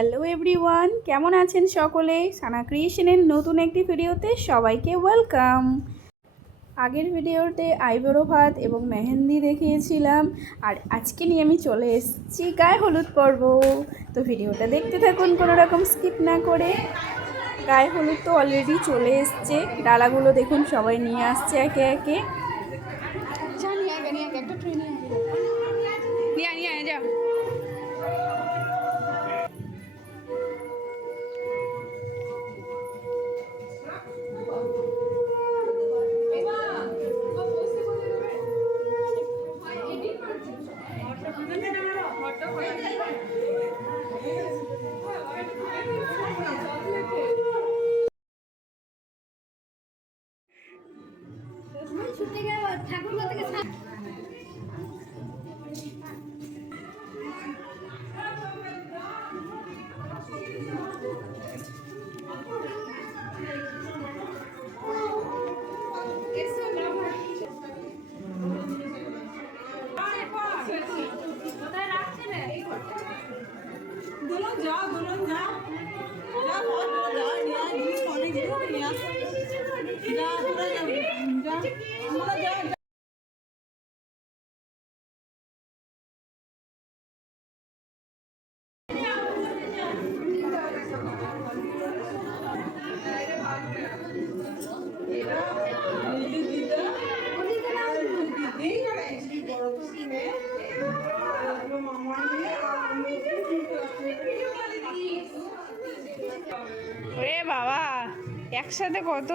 Hello everyone, কেমন আছেন সকলে? সানা ক্রিয়েশনের নতুন একটি ভিডিওতে সবাইকে ওয়েলকাম। আগের ভিডিওতে আইবুড়ো ভাত এবং মেহেন্দি দেখিয়েছিলাম, আর আজকে নিয়ে আমি চলে এসেছি গায়ে হলুদ পর্ব। তো ভিডিওটা দেখতে থাকুন, কোনো রকম স্কিপ না করে। গায়ে হলুদ তো অলরেডি চলে এসছে। ডালাগুলো দেখুন, সবাই নিয়ে আসছে একে একে। ওরে বাবা একসাথে কত?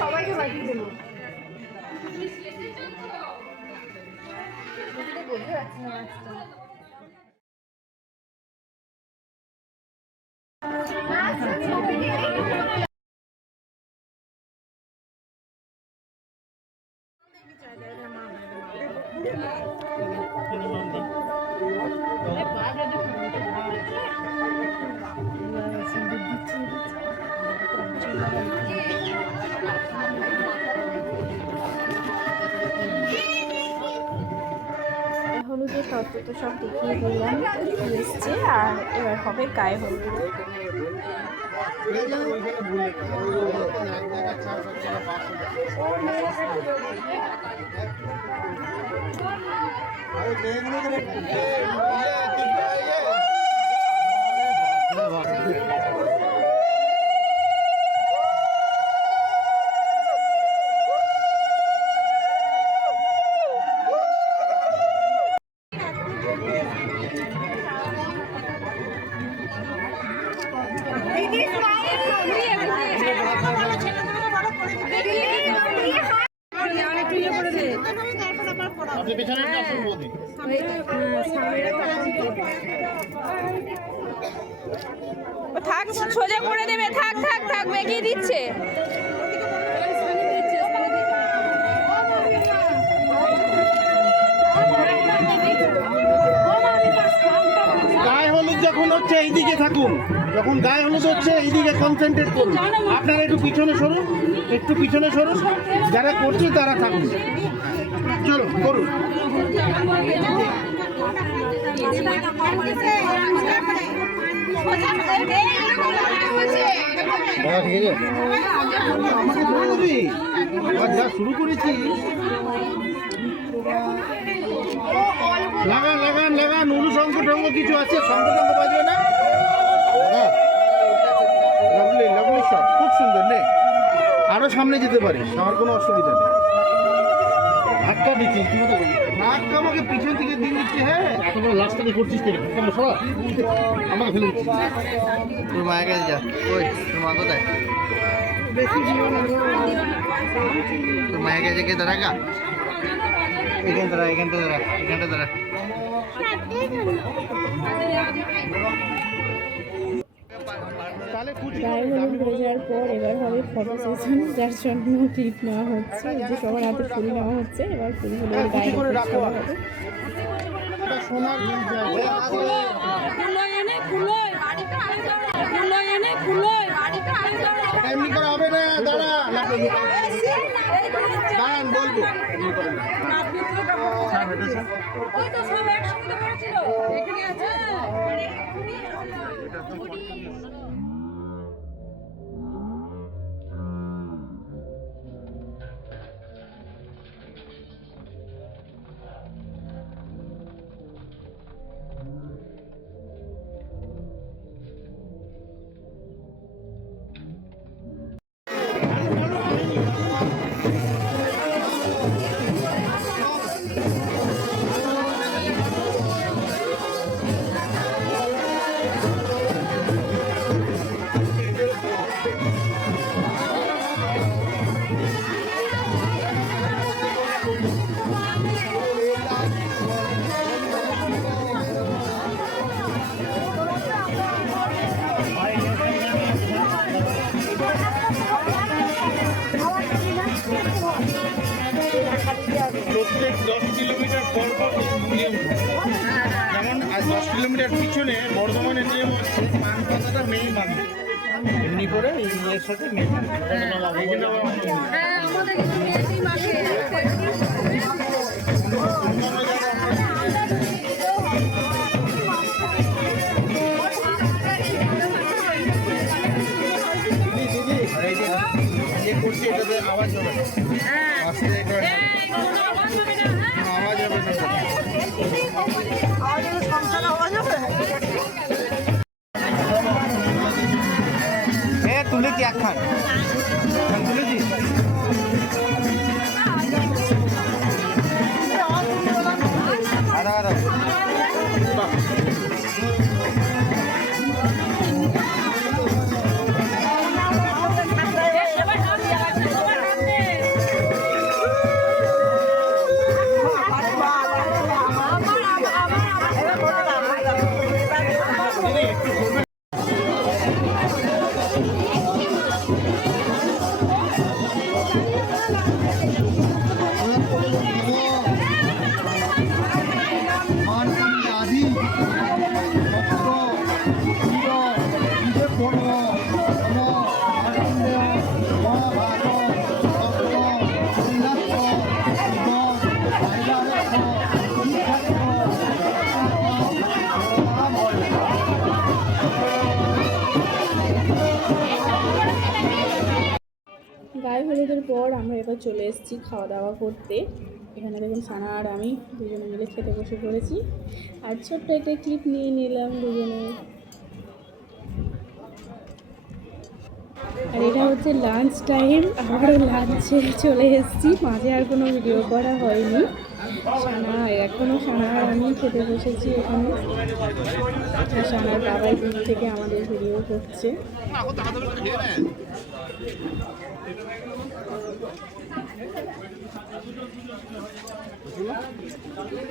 সবাইকে বাড়ি দেবো। মাছটা হলুদের তত্ত্ব তো সব দেখিয়ে দিলাম এসছে আর এবার হবে গায়ে হলুদ। আপনি পেছনে আসুন বৌদি। ও থাক সোজা করে দেবে থাক থাক থাক বেঁকিয়ে দিচ্ছে। গায়ে হলুদ যখন হচ্ছে এইদিকে থাকুন। যখন গায়ে হলুদ হচ্ছে এইদিকে কনসেন্ট্রেট করুন। আপনারা একটু পিছনে সরুন একটু পিছনে সরুন। যারা করছে তারা থাকুন। চলো, করুন। শুরু করেছি। লাগান লাগান লাগান অনু শঙ্খ কিছু আছে, শঙ্খ টঙ্গ বাজবে না। লাভলি লাভলি শট, খুব সুন্দর, নে। আরও সামনে যেতে পারিস আমার কোনো অসুবিধা নেই। ধাক্কা দিচ্ছিস তুই তো ধাক্কা আমাকে পিছন থেকে দিয়ে দিচ্ছে হ্যাঁ? তোমরা লাস্ট থেকে করছিস কেন? কেন সরা? আমাকে ফেলে দিচ্ছিস। তোর মায়ের কাছে যা। ওই তোর মা কোথায়? তোর মায়ের কাছে কে দাঁড়া গা। এখান দাঁড়া এখানটা দাঁড়া এখানটা দাঁড়া। হয়ে যাওয়ার পর এবার হবে ফটো সেশন যার জন্য ক্লিপ নেওয়া হচ্ছে। যে সবার হাতে ফুল নেওয়া হচ্ছে এবার ফুলগুলো হ্যাঁ। হবে আছে। না দাঁড়া। দাঁড়ান বলব। এমনি করে না। প্রত্যেক পিছনে বর্ধমানের নিয়ম হচ্ছে পান পাতাটা মেয়ে এমনি করে এই মেয়ের সাথে মেয়ে। এই জন্য আমার হলুদের পর আমরা এবার চলে এসেছি খাওয়া দাওয়া করতে। এখানে দেখুন সানা আর আমি দুজনে মিলে খেতে বসে পড়েছি। আর ছোট্ট একটা ক্লিপ নিয়ে নিলাম দুজনে। আর এটা হচ্ছে লাঞ্চ টাইম আবারও লাঞ্চে চলে এসেছি। মাঝে আর কোনো ভিডিও করা হয়নি। সানা এখনও সানা আর আমি খেতে বসেছি এখানে। সানার বাবার দিক থেকে আমাদের ভিডিও করছে। মাছগুলো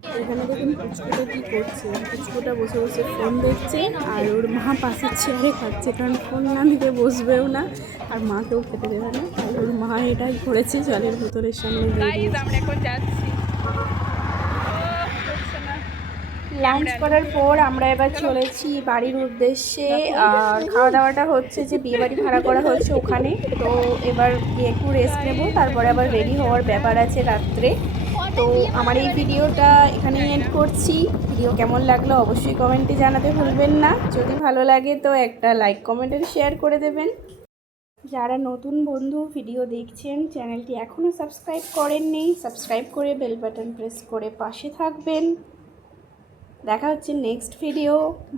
এখানে দেখুন পুচকুটা কি করছে। পুচকুটা বসে বসে ফোন দেখছে আর ওর মা পাশের চেয়ারে খাচ্ছে কারণ ফোন না দিতে বসবেও না আর মাকেও খেতে দেবে না। তাই ওর মা এটাই করেছে জলের বোতলের সামনে আমরা এখন যাচ্ছি। লাঞ্চ করার পর আমরা এবার চলেছি বাড়ির উদ্দেশ্যে। আর খাওয়া দাওয়াটা হচ্ছে যে বিয়ে বাড়ি ভাড়া করা হয়েছে ওখানে। তো এবার গিয়ে একটু রেস্ট নেব তারপরে আবার রেডি হওয়ার ব্যাপার আছে রাত্রে। তো আমার এই ভিডিওটা এখানেই এন্ড করছি। ভিডিও কেমন লাগল অবশ্যই কমেন্টে জানাতে ভুলবেন না। যদি ভালো লাগে তো একটা লাইক কমেন্ট শেয়ার করে দেবেন। যারা নতুন বন্ধু ভিডিও দেখছেন, চ্যানেলটি এখনও সাবস্ক্রাইব করেননি সাবস্ক্রাইব করে বেল বাটন প্রেস করে পাশে থাকবেন। দেখা হচ্ছে নেক্সট ভিডিও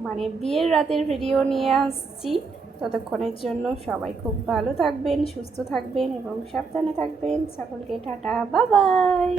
মানে বিয়ের রাতের ভিডিও নিয়ে আসছি। ততক্ষণের জন্য সবাই খুব ভালো থাকবেন, সুস্থ থাকবেন এবং সাবধানে থাকবেন। সকলকে টাটা বাবাই